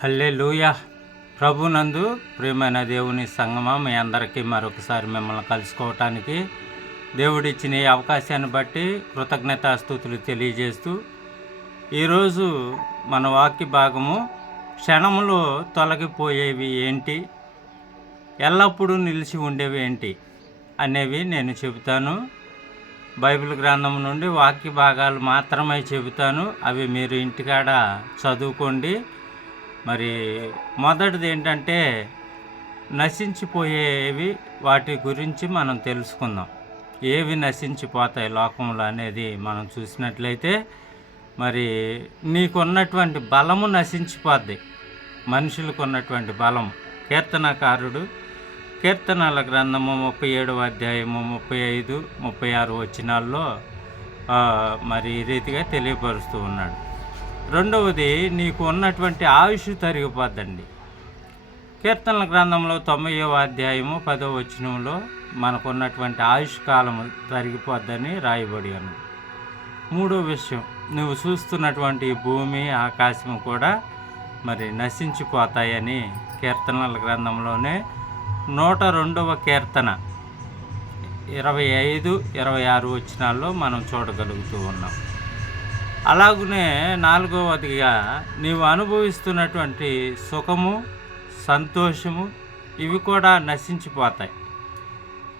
హల్లెలూయా. ప్రభునందు ప్రియమైన దేవుని సంగమా, మీ అందరికీ మరొకసారి మిమ్మల్ని కలుసుకోవటానికి దేవుడిచ్చిన ఈ అవకాశాన్ని బట్టి కృతజ్ఞతాస్తుతులు తెలియజేస్తూ, ఈరోజు మన వాక్య భాగము క్షణములో తొలగిపోయేవి ఏంటి, ఎల్లప్పుడూ నిలిచి ఉండేవి ఏంటి అనేవి నేను చెబుతాను. బైబిల్ గ్రంథం నుండి వాక్య భాగాలు మాత్రమే చెబుతాను. అవి మీరు ఇంటికాడ చదువుకోండి. మరి మొదటిది ఏంటంటే, నశించిపోయేవి, వాటి గురించి మనం తెలుసుకుందాం. ఏవి నశించిపోతాయి లోకంలో అనేది మనం చూసినట్లయితే, మరి నీకున్నటువంటి బలము నశించిపోద్ది. మనుషులకు ఉన్నటువంటి బలం. కీర్తనకారుడు కీర్తనల గ్రంథము 37వ అధ్యాయము 35, 36 వచనాల్లో మరి ఈ రీతిగా తెలియపరుస్తూ ఉన్నాడు. రెండవది, నీకు ఉన్నటువంటి ఆయుష్ తరిగిపోద్దండి. కీర్తనల గ్రంథంలో 90వ అధ్యాయము 10వ వచనంలో మనకున్నటువంటి ఆయుష్ కాలము తరిగిపోద్దని రాయబడి ఉన్నది. మూడో విషయం, నువ్వు చూస్తున్నటువంటి భూమి ఆకాశము కూడా మరి నశించిపోతాయని కీర్తనల గ్రంథంలోనే 102వ కీర్తన 25, 26 వచనాల్లో మనం చూడగలుగుతూ ఉన్నాం. అలాగనే నాలుగవదిగా, నీవు అనుభవిస్తున్నటువంటి సుఖము, సంతోషము, ఇవి కూడా నశించిపోతాయి.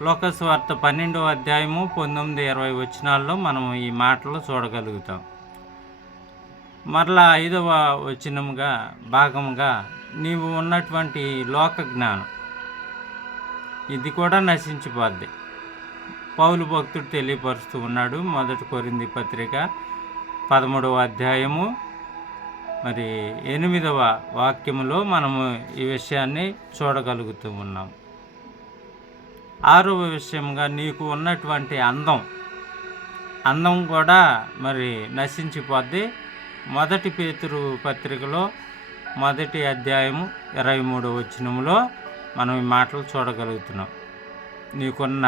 లోకసువార్త 12వ అధ్యాయము 19, 20 వచనాల్లో మనం ఈ మాటలు చూడగలుగుతాం. మరలా 5వ వచనముగా భాగముగా, నీవు ఉన్నటువంటి లోక జ్ఞానం, ఇది కూడా నశించిపోద్ది. పౌలు భక్తుడు తెలియపరుస్తూ ఉన్నాడు. 1 కొరింథీ పత్రిక 13వ అధ్యాయము మరి 8వ వాక్యములో మనము ఈ విషయాన్ని చూడగలుగుతూ ఉన్నాం. 6వ విషయంగా, నీకు ఉన్నటువంటి అందం కూడా మరి నశించిపోద్ది. 1 పేతురు పత్రికలో 1వ అధ్యాయము 23వ వచనములో మనం ఈ మాటలు చూడగలుగుతున్నాం. నీకున్న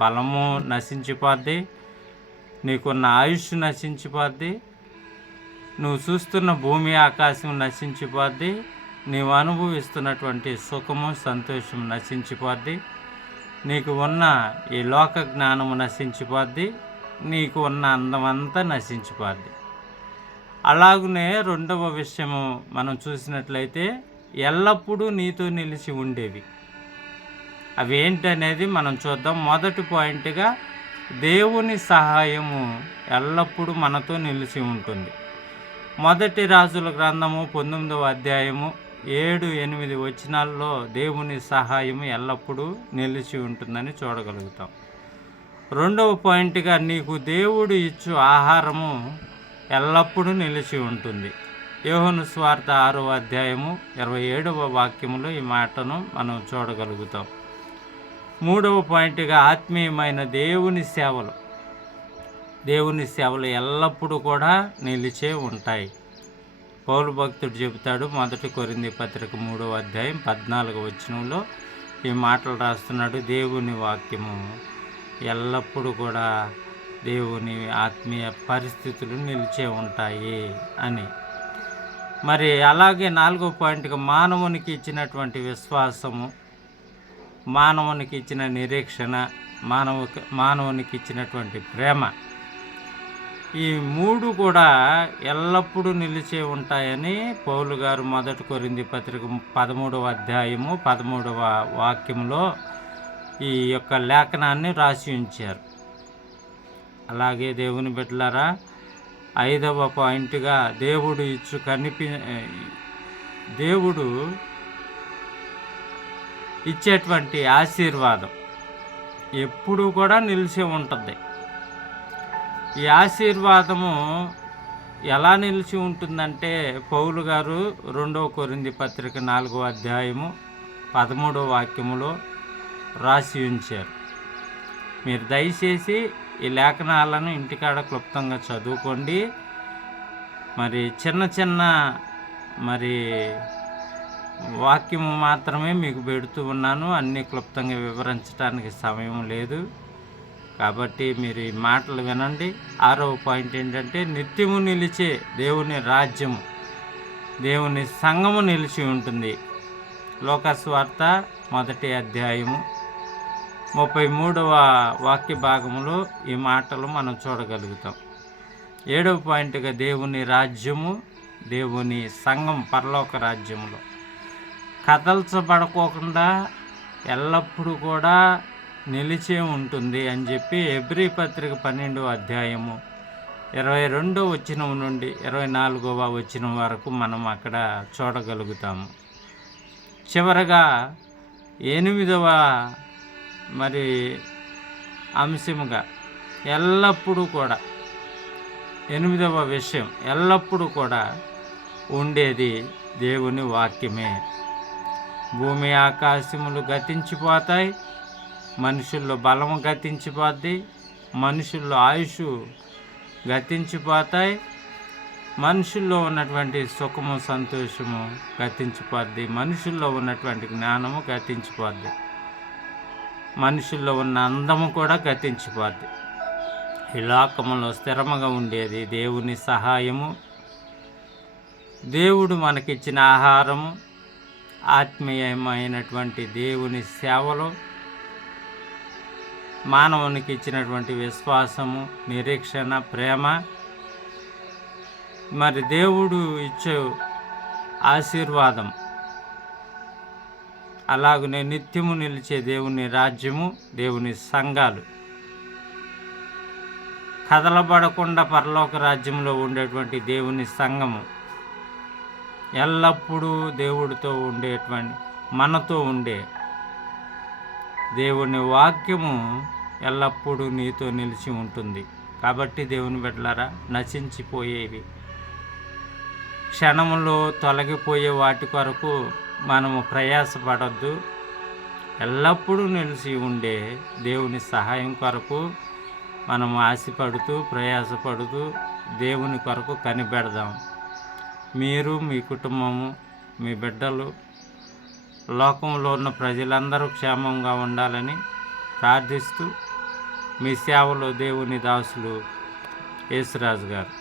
బలము నశించిపోద్ది, నీకున్న ఆయుష్ నశించిపోద్ది, నువ్వు చూస్తున్న భూమి ఆకాశం నశించిపోద్ది, నీవు అనుభవిస్తున్నటువంటి సుఖము, సంతోషం నశించిపోద్ది, నీకు ఉన్న ఈ లోక జ్ఞానము నశించిపోద్ది, నీకు ఉన్న అందమంతా నశించిపోద్ది. అలాగనే రెండవ విషయము మనం చూసినట్లయితే, ఎల్లప్పుడూ నీతో నిలిచి ఉండేవి. అవి ఏంటనేది మనం చూద్దాం. మొదటి పాయింట్గా, దేవుని సహాయము ఎల్లప్పుడూ మనతో నిలిచి ఉంటుంది. 1 రాజుల గ్రంథము 19వ అధ్యాయము 7, 8 వచనాల్లో దేవుని సహాయము ఎల్లప్పుడూ నిలిచి ఉంటుందని చూడగలుగుతాం. రెండవ పాయింట్గా, నీకు దేవుడు ఇచ్చు ఆహారము ఎల్లప్పుడూ నిలిచి ఉంటుంది. యోహాను సువార్త 6వ అధ్యాయము 27వ వాక్యములో ఈ మాటను మనం చూడగలుగుతాం. మూడవ పాయింట్గా, ఆత్మీయమైన దేవుని సేవలు ఎల్లప్పుడూ కూడా నిలిచే ఉంటాయి. పౌలు భక్తుడు చెబుతాడు. 1 కొరింథీ పత్రిక 3వ అధ్యాయం 14వ వచనంలో ఈ మాటలు రాస్తున్నాడు. దేవుని వాక్యము ఎల్లప్పుడూ కూడా, దేవుని ఆత్మీయ పరిస్థితులు నిలిచే ఉంటాయి అని. మరి అలాగే 4వ పాయింట్గా, మానవునికి ఇచ్చినటువంటి విశ్వాసము, మానవునికి ఇచ్చిన నిరీక్షణ, మానవునికి ఇచ్చినటువంటి ప్రేమ, ఈ మూడు కూడా ఎల్లప్పుడూ నిలిచే ఉంటాయని పౌలు గారు 1 కొరింథీ పత్రిక 13వ అధ్యాయము 13వ వాక్యంలో ఈ యొక్క లేఖనాన్ని రాసి ఉంచారు. అలాగే దేవుని బిడ్డలారా, 5వ పాయింట్గా, దేవుడు ఇచ్చేటువంటి ఆశీర్వాదం ఎప్పుడూ కూడా నిలిచి ఉంటుంది. ఈ ఆశీర్వాదము ఎలా నిలిచి ఉంటుందంటే, పౌలు గారు 2 కొరింథీ పత్రిక 4వ అధ్యాయము 13వ వాక్యములో రాసి ఉంచారు. మీరు దయచేసి ఈ లేఖనాలను ఇంటికాడ క్లుప్తంగా చదువుకోండి. మరి చిన్న మరి వాక్యము మాత్రమే మీకు పెడుతూ ఉన్నాను. అన్నీ క్లుప్తంగా వివరించడానికి సమయం లేదు. కాబట్టి మీరు ఈ మాటలు వినండి. 6వ పాయింట్ ఏంటంటే, నిత్యము నిలిచే దేవుని రాజ్యము దేవుని సంఘము నిలిచి ఉంటుంది. లోకస్వార్త 1వ అధ్యాయము 33వ వాక్య భాగంలో ఈ మాటలు మనం చూడగలుగుతాం. 7వ పాయింట్గా దేవుని రాజ్యము, దేవుని సంఘం పరలోక రాజ్యములో కదల్చబడకోకుండా ఎల్లప్పుడూ కూడా నిలిచే ఉంటుంది అని చెప్పి హెబ్రీ పత్రిక 12వ అధ్యాయము 22వ వచనం నుండి 24వ వచనం వరకు మనం అక్కడ చూడగలుగుతాము. చివరగా 8వ అంశముగా ఎల్లప్పుడూ కూడా 8వ విషయం ఎల్లప్పుడూ కూడా ఉండేది దేవుని వాక్యమే. భూమి ఆకాశములు గతించిపోతాయి, మనుషుల్లో బలము గతించిపోద్ది, మనుషుల్లో ఆయుష్ గతించిపోతాయి, మనుషుల్లో ఉన్నటువంటి సుఖము సంతోషము గతించిపోద్ది, మనుషుల్లో ఉన్నటువంటి జ్ఞానము గతించిపోద్ది, మనుషుల్లో ఉన్న అందము కూడా గతించిపోద్ది. ఈ లోకములో స్థిరముగా ఉండేది దేవుని సహాయము, దేవుడు మనకిచ్చిన ఆహారము, ఆత్మీయమైనటువంటి దేవుని సేవలు, మానవునికి ఇచ్చినటువంటి విశ్వాసము, నిరీక్షణ, ప్రేమ, మరి దేవుడు ఇచ్చే ఆశీర్వాదం, అలాగనే నిత్యము నిలిచే దేవుని రాజ్యము, దేవుని సంఘాలు, కదలబడకుండా పరలోక రాజ్యంలో ఉండేటువంటి దేవుని సంఘము, ఎల్లప్పుడూ దేవుడితో మనతో ఉండే దేవుని వాక్యము ఎల్లప్పుడూ నీతో నిలిచి ఉంటుంది. కాబట్టి దేవుని బిడ్డలారా, నశించిపోయేవి, క్షణములో తొలగిపోయే వాటి కొరకు మనము ప్రయాసపడద్దు. ఎల్లప్పుడూ నిలిచి ఉండే దేవుని సహాయం కొరకు మనము ఆశపడుతూ ప్రయాసపడుతూ దేవుని కొరకు కనిపెడదాం. మీరు, మీ కుటుంబము, మీ బిడ్డలు, లోకంలో ఉన్న ప్రజలందరూ క్షేమంగా ఉండాలని ప్రార్థిస్తూ మీ సేవలో దేవుని దాసులు యేసురాజు గారు.